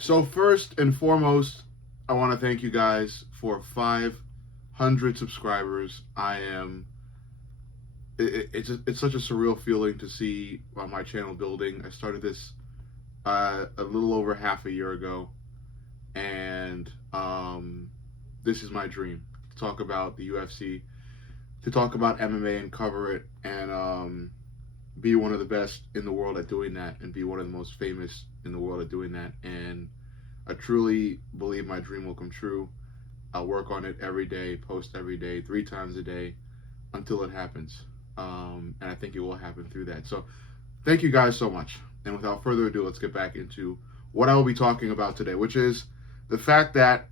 So first and foremost, I want to thank you guys for 500 subscribers. It's such a surreal feeling to see my channel building. I started this a little over half a year ago, and this is my dream to talk about the UFC, to talk about MMA and cover it, and be one of the best in the world at doing that, and be one of the most famous in the world at doing that. And I truly believe my dream will come true. I'll work on it every day, post every day, 3 times a day, until it happens. And I think it will happen through that. So thank you guys so much. And without further ado, let's get back into what I will be talking about today, which is the fact that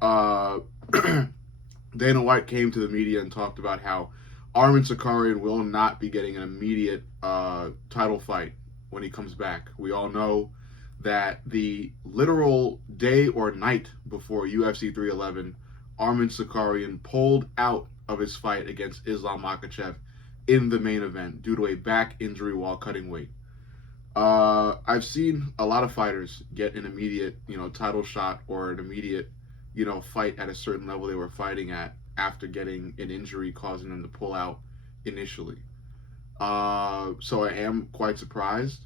Dana White came to the media and talked about how Arman Tsarukyan will not be getting an immediate title fight when he comes back. We all know that the literal day or night before UFC 311, Arman Tsarukyan pulled out of his fight against Islam Makhachev in the main event due to a back injury while cutting weight. I've seen a lot of fighters get an immediate, title shot or an immediate, fight at a certain level they were fighting at after getting an injury causing them to pull out initially. So I am quite surprised,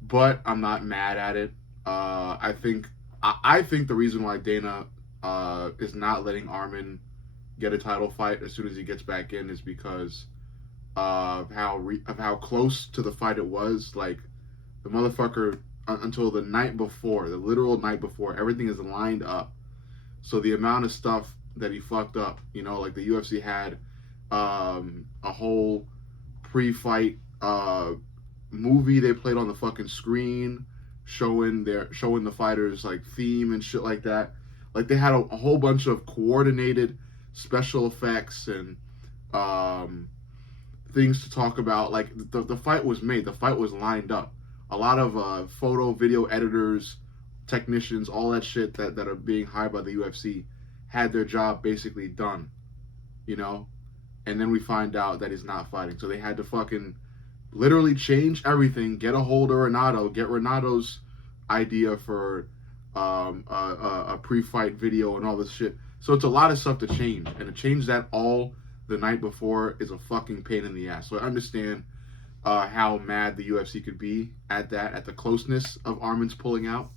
but I'm not mad at it. I think the reason why Dana is not letting Arman get a title fight as soon as he gets back in is because of how close to the fight it was. Like, the motherfucker, until the night before, the literal night before, everything is lined up. So the amount of stuff that he fucked up, like the UFC had a whole pre-fight movie they played on the fucking screen showing the fighters like theme and shit like that. Like, they had a whole bunch of coordinated special effects and things to talk about. Like, the fight was made, the fight was lined up. A lot of photo, video editors, technicians, all that shit that are being hired by the UFC had their job basically done, and then we find out that he's not fighting. So they had to fucking literally change everything, get a hold of Renato, get Renato's idea for a pre-fight video and all this shit. So it's a lot of stuff to change, and to change that all the night before is a fucking pain in the ass. So I understand how mad the UFC could be at the closeness of Arman's pulling out.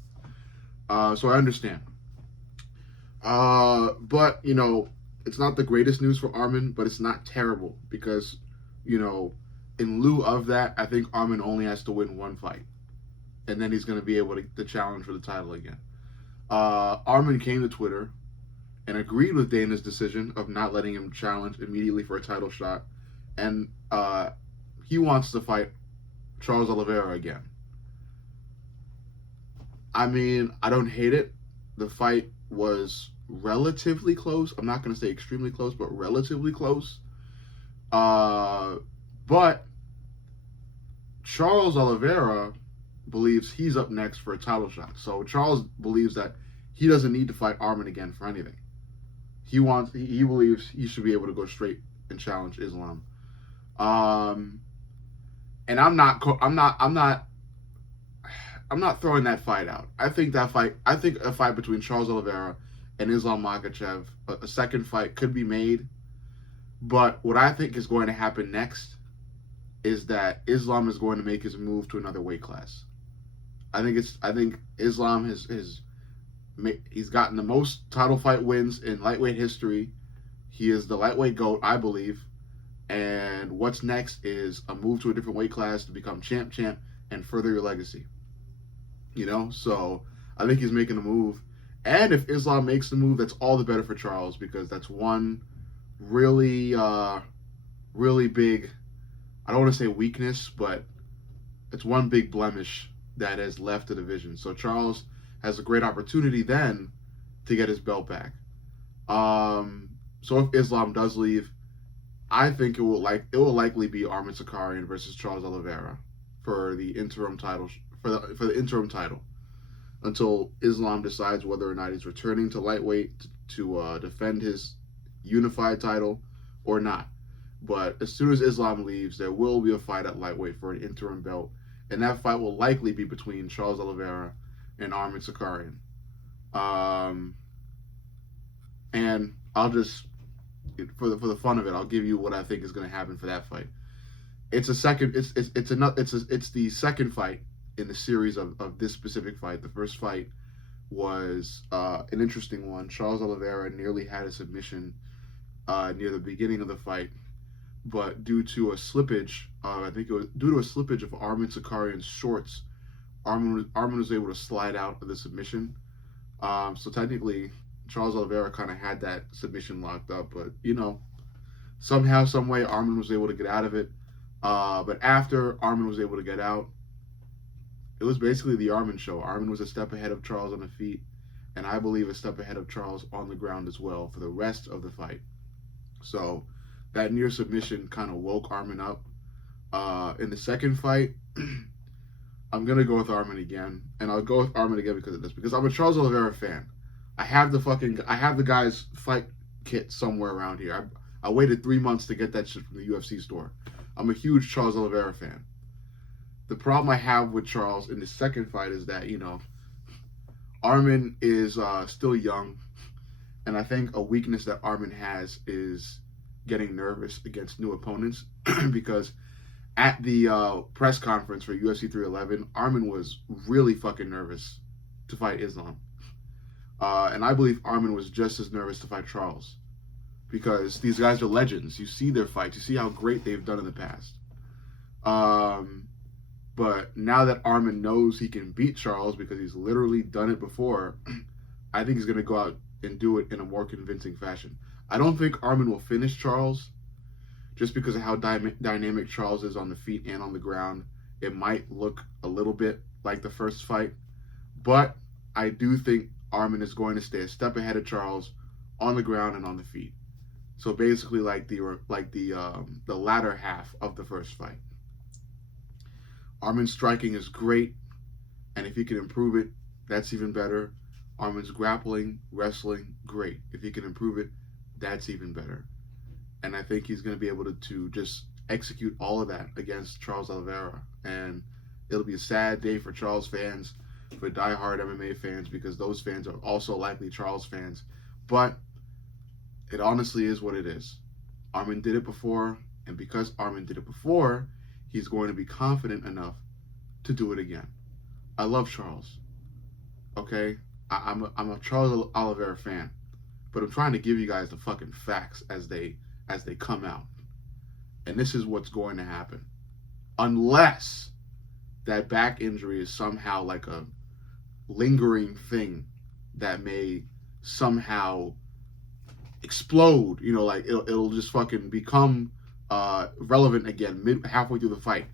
So I understand. But, it's not the greatest news for Arman, but it's not terrible because, in lieu of that, I think Arman only has to win one fight. And then he's going to be able to challenge for the title again. Arman came to Twitter and agreed with Dana's decision of not letting him challenge immediately for a title shot. And he wants to fight Charles Oliveira again. I mean, I don't hate it. The fight was relatively close. I'm not going to say extremely close, but relatively close. But Charles Oliveira believes he's up next for a title shot. So Charles believes that he doesn't need to fight Arman again for anything. He believes he should be able to go straight and challenge Islam. And I'm not throwing that fight out. I think a fight between Charles Oliveira and Islam Makhachev, a second fight, could be made. But what I think is going to happen next is that Islam is going to make his move to another weight class. I think Islam he's gotten the most title fight wins in lightweight history. He is the lightweight GOAT, I believe. And what's next is a move to a different weight class to become champ, and further your legacy. So I think he's making a move. And if Islam makes the move, that's all the better for Charles, because that's one really, really big, I don't want to say weakness, but it's one big blemish that has left the division. So Charles has a great opportunity then to get his belt back. So if Islam does leave, I think it will likely be Arman Tsarukyan versus Charles Oliveira for the interim title for the interim title until Islam decides whether or not he's returning to lightweight to defend his unified title or not. But as soon as Islam leaves, there will be a fight at lightweight for an interim belt, and that fight will likely be between Charles Oliveira and Arman Tsarukyan. And I'll just, for the fun of it, I'll give you what I think is going to happen for that fight. It's a second. It's the second fight in the series of this specific fight. The first fight was an interesting one. Charles Oliveira nearly had a submission near the beginning of the fight, but due to a slippage, I think it was due to a slippage of Arman Tsarukyan's shorts, Arman was able to slide out of the submission. So technically, Charles Oliveira kind of had that submission locked up, but somehow, some way, Arman was able to get out of it. But after Arman was able to get out, it was basically the Arman show. Arman was a step ahead of Charles on the feet, and I believe a step ahead of Charles on the ground as well for the rest of the fight. So that near submission kind of woke Arman up. In the second fight, I'm going to go with Arman again, and I'll go with Arman again because of this, because I'm a Charles Oliveira fan. I have the guy's fight kit somewhere around here. I waited 3 months to get that shit from the UFC store. I'm a huge Charles Oliveira fan. The problem I have with Charles in the second fight is that, Arman is still young, and I think a weakness that Arman has is getting nervous against new opponents because at the press conference for UFC 311, Arman was really fucking nervous to fight Islam. And I believe Arman was just as nervous to fight Charles because these guys are legends. You see their fights. You see how great they've done in the past. But now that Arman knows he can beat Charles because he's literally done it before, I think he's going to go out and do it in a more convincing fashion. I don't think Arman will finish Charles just because of how dynamic Charles is on the feet and on the ground. It might look a little bit like the first fight, but I do think Arman is going to stay a step ahead of Charles on the ground and on the feet. So basically, like the latter half of the first fight. Arman's striking is great, and if he can improve it, that's even better. Arman's grappling, wrestling, great. If he can improve it, that's even better. And I think he's going to be able to just execute all of that against Charles Oliveira. And it'll be a sad day for Charles fans, for diehard MMA fans, because those fans are also likely Charles fans. But it honestly is what it is. Arman did it before, and because Arman did it before, he's going to be confident enough to do it again. I love Charles. Okay? I'm a Charles Oliveira fan, but I'm trying to give you guys the fucking facts as they come out. And this is what's going to happen. Unless that back injury is somehow like a lingering thing that may somehow explode, like it'll just fucking become relevant again halfway through the fight.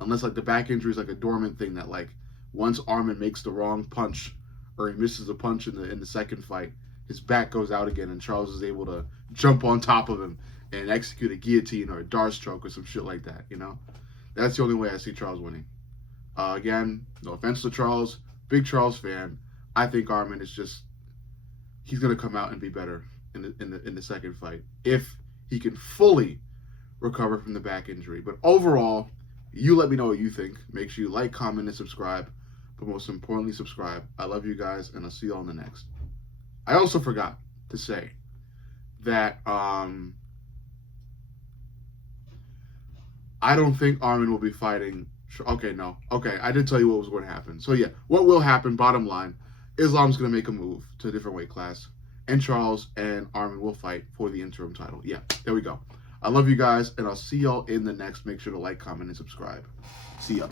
Unless like the back injury is like a dormant thing that like once Arman makes the wrong punch or he misses a punch in the second fight, his back goes out again and Charles is able to jump on top of him and execute a guillotine or a Dar stroke or some shit like that, That's the only way I see Charles winning. Again, no offense to Charles, big Charles fan. I think Arman is he's gonna come out and be better in the second fight if he can fully recover from the back injury. But overall, you let me know what you think. Make sure you like, comment, and subscribe. But most importantly, subscribe. I love you guys, and I'll see you on the next. I also forgot to say that I don't think Arman will be fighting. Okay, no. Okay, I did tell you what was going to happen. So yeah, what will happen, bottom line, Islam's going to make a move to a different weight class, and Charles and Arman will fight for the interim title. Yeah, there we go. I love you guys, and I'll see y'all in the next. Make sure to like, comment, and subscribe. See ya.